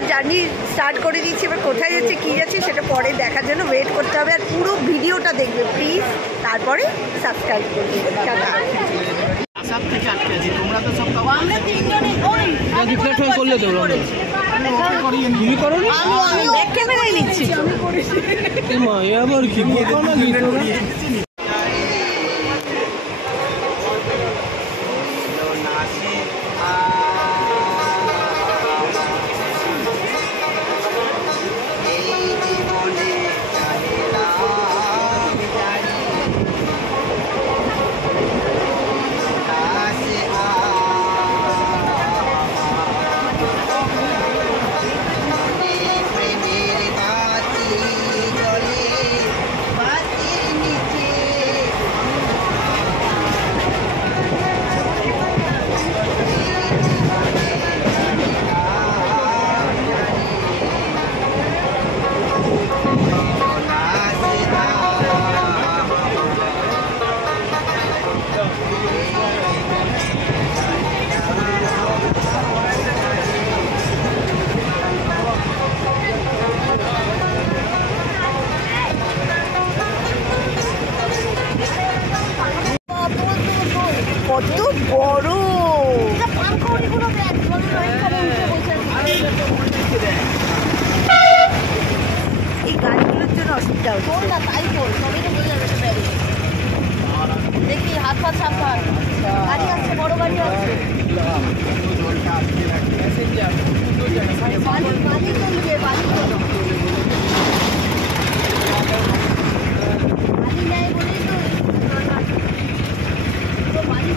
এবার journey start করে দিচ্ছি। এবার কোথায় যাচ্ছে কী যাচ্ছে সেটা পরে দেখার জন্য ওয়েট করতে হবে। আর পুরো ভিডিওটা দেখবে প্লিজ, তারপরে সাবস্ক্রাইব করবে। টাটা। সব থেকে আটকে আছি, তোমরা তো সব খাওয়া। আমরা তিনজনে ওই রিফ্লেক্ট হয়ে করলে তো তুমি করো নি? আমি ব্যাক ক্যামেরায় নিচ্ছি। আমি করেছি। এ মা এবার কি করো না কি করো? কত বড় এই গাড়িগুলোর জন্য অসুবিধা হচ্ছে না। তাই বল, সবই তো বোঝা যাবে। দেখি হাত পা সাবধান, গাড়ি আছে, বড় গাড়ি আছে। বালি তুলবে, বালি নেয় বলেই তো বালি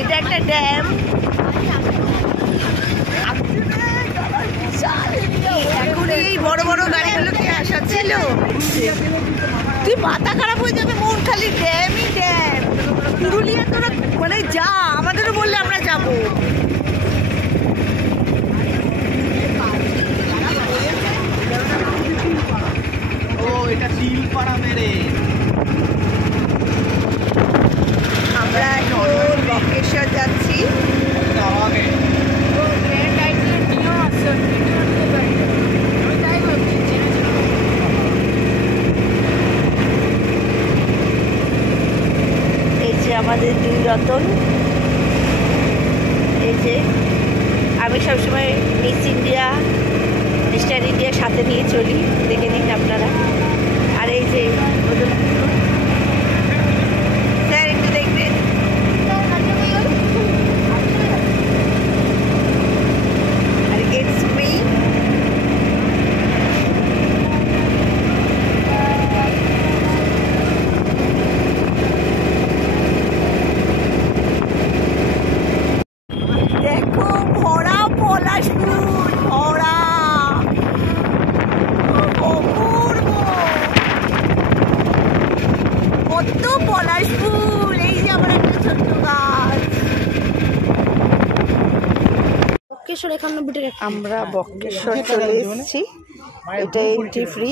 এটা একটা ড্যাম। এখন এই বড় বড় গাড়িগুলোকে আসা ছিল, তুই মাথা খারাপ হয়ে যাবে। মন খালি ড্যামই ড্যাম। পুরুলিয়া তোরা মানে যা, আমাদেরও বললে আমরা যাবো। ও এটা শিলপাড়া মেরে আমরা এখন বক্রেশ্বর যাচ্ছি। এই যে আমাদের দুই রতন, এই যে আমি সবসময় মিস ইন্ডিয়া, মিস্টার ইন্ডিয়া সাথে নিয়ে চলি, দেখে নিন আপনারা। আর এই যে স্যার একটু দেখবেন। আর ইটস মি। দেখো ভরা পলাশ ফুল, ভরা অপূর্ব, কত পলাশ ফুল। এই যে আমার একটা ছোট্ট গাছ। বক্রেশ্বর 91 আমরা বক্রেশ্বর চলে এসেছি। এটা এন্ট্রি ফ্রি।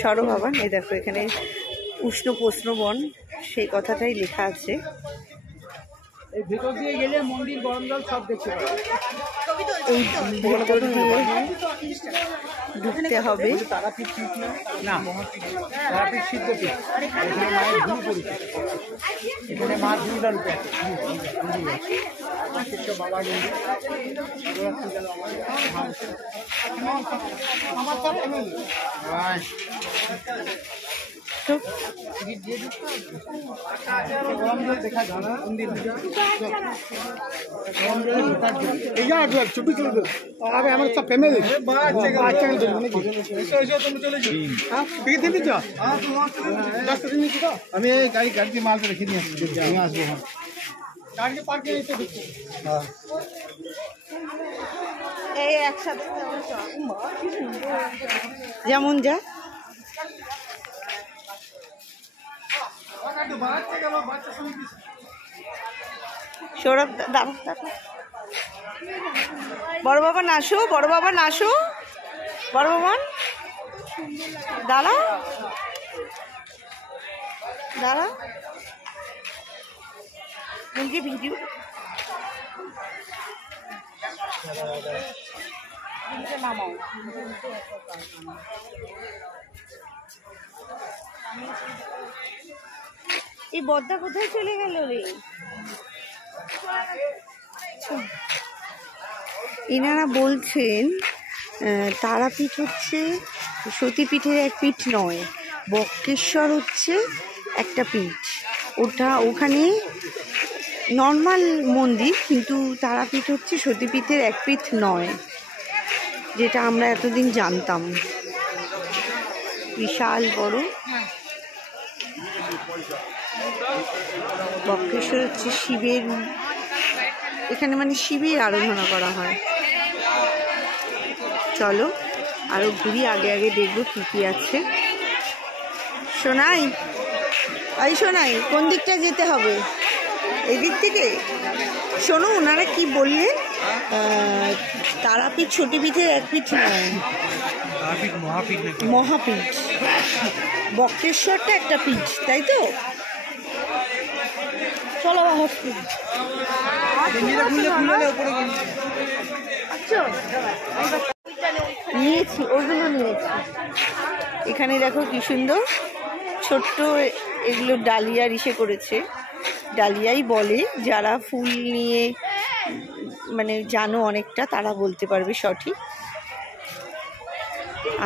সরভবন, এই দেখো এখানে উষ্ণ প্রশ্ন বন, সেই কথাটাই লেখা আছে। এই ভিতর দিয়ে গেলে মন্দির, গরম জল সব দেখতে পাবে। এই ভিতর দিয়ে ঢুকতে হবে। তারাপীঠ শীত না, তারাপীঠ সিদ্ধ পীঠ। এখানে মায়ের গুরু পরিচয়, এখানে মা দুর্গা রূপে আছে। বাবা দেখা যায় মন্দির ছবি তুলবে। আমার সব ফ্যামিলি আমি এই গাড়ি গাড়ি মাল রেখে নিয়ে আসবো। গাড়ি পার্কে এই একসাথে যেমন যা সৌরভ দাঁড়া দাঁড়া। বড় বাবা নাসো, বড় বাবা নাসো, বড় বাবা দাঁড়া দাঁড়া। মুরগি ভিডিও নামাও। এই বদ্দা কোথায় চলে গেল রে? এনারা বলছেন তারাপীঠ হচ্ছে সতীপীঠের এক পীঠ নয়, বক্রেশ্বর হচ্ছে একটা পীঠ। ওখানে নর্মাল মন্দির, কিন্তু তারাপীঠ হচ্ছে সতীপীঠের এক পীঠ নয়, যেটা আমরা এতদিন জানতাম। বিশাল বড়। বক্রেশ্বর হচ্ছে শিবের, এখানে মানে শিবের আরাধনা করা হয়। চলো আরো ঘুরি, আগে আগে দেখবো কি কি আছে। সোনাই, এই সোনাই, কোন দিকটা যেতে হবে? এই দিক থেকে। শোনো, ওনারা কি বললেন, তারাপীঠ সতীপীঠের এক পীঠ নয়, মহাপীঠ। বক্রেশ্বরটা একটা পীঠ, তাই তো? চলো নিয়েছি, ওগুলো নিয়েছি। এখানে দেখো কি সুন্দর ছোট্ট এগুলো ডালিয়া ইসে করেছে। ডালিয়াই বলে, যারা ফুল নিয়ে মানে জানো অনেকটা, তারা বলতে পারবে সঠিক।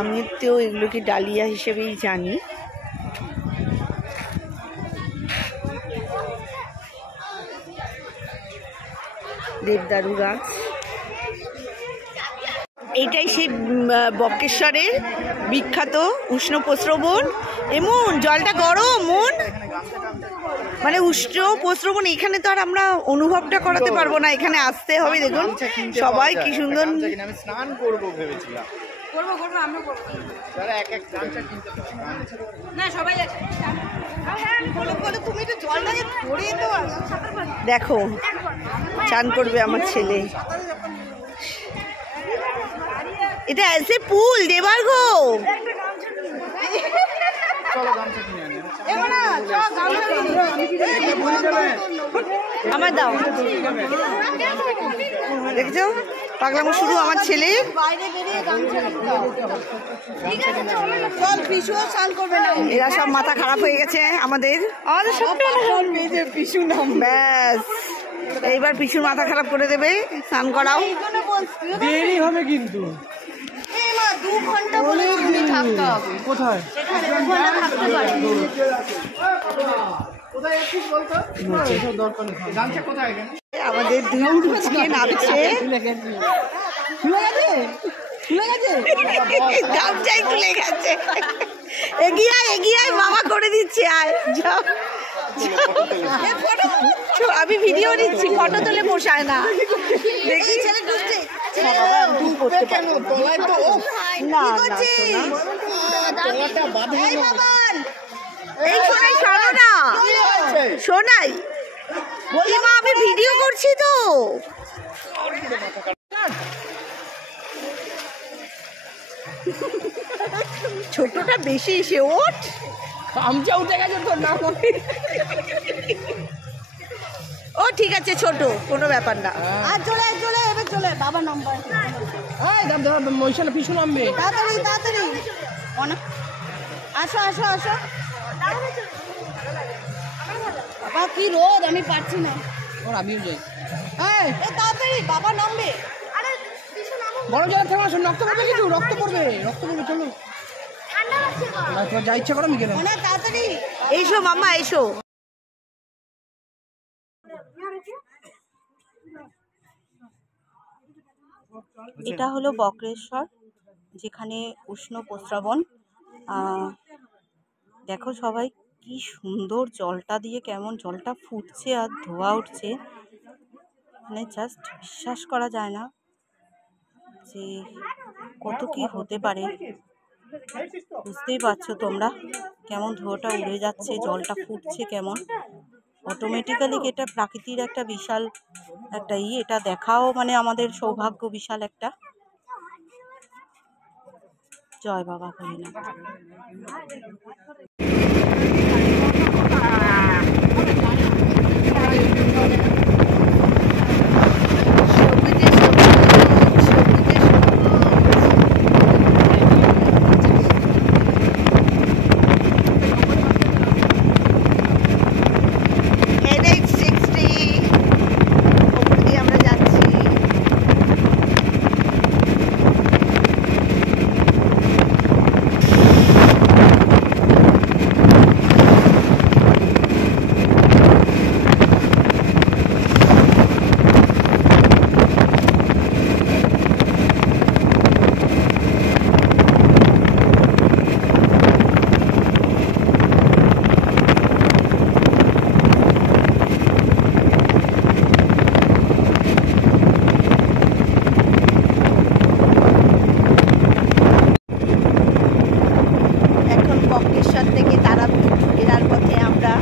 আমি তো এগুলোকে ডালিয়া হিসেবেই জানি। দেবদারু গাছ, এইটাই সেই বক্রেশ্বরের বিখ্যাত উষ্ণ প্রস্রবণ। এমন জলটা গরম, মন মানে উষ্ণ প্রস্রবণ। এখানে তো আর আমরা অনুভবটা করাতে পারবো না, এখানে আসতে হবে। দেখুন সবাই কি সুন্দর। স্নান করবো ভেবেছিলাম, দেখো চান করবে আমার ছেলে। এটা এসে পুল দেবার গো। আমার দাও, দেখছো পাগলামো শুরু আমার ছেলে। এরা সব মাথা খারাপ হয়ে গেছে আমাদের পিছু নাম। ব্যাস এইবার পিছুর মাথা খারাপ করে দেবে। স্নান করাও, দেরি হবে কিন্তু। 2 ঘন্টা বলে থাকতে হবে। কোথায়? আমাদের দুই কুচকে নাচছে। গামছাই খুলে গেছে। এগিয়ে এগিয়ে বাবা করে দিচ্ছে। আয় যাও, আমি ভিডিও নিচ্ছি, ফটো তুলে পোষায় না। দেখি ছেলে ঢুকছে। এই সোনাই সরো না, সোনাই মা আমি ভিডিও করছি তো। ছোটটা বেশি এসে ওঠ, গামছা উঠে গেছে তোর না। ও ঠিক আছে, ছোট কোনো ব্যাপার না। আর চলে চলে এবার চলে বাবা নাম্বার। ওইখানে পিছু নামবে। তাড়াতাড়ি তাড়াতাড়ি আসো আসো আসো। বাবা কি রোদ, আমি পারছি না। ওর আমিও যাই। তাড়াতাড়ি বাবা নামবে। বড় জায়গা থেকে আসুন, রক্ত পড়বে কিছু, রক্ত পড়বে, রক্ত পড়বে। চলো যা ইচ্ছা করো, আমি গেলাম। তাড়াতাড়ি এসো মাম্মা এসো। এটা হলো বক্রেশ্বর, যেখানে উষ্ণ প্রস্রবণ। দেখো সবাই কি সুন্দর জলটা দিয়ে, কেমন জলটা ফুটছে আর ধোয়া উঠছে, মানে জাস্ট বিশ্বাস করা যায় না যে কত কি হতে পারে। বুঝতেই পারছো তোমরা কেমন ধোঁয়াটা উড়ে যাচ্ছে, জলটা ফুটছে কেমন। অটোমেটিক্যালি এটা প্রাকৃতির একটা বিশাল একটা এটা দেখাও মানে আমাদের সৌভাগ্য বিশাল একটা। জয় বাবা ভোলেনাথ। পথে আমরা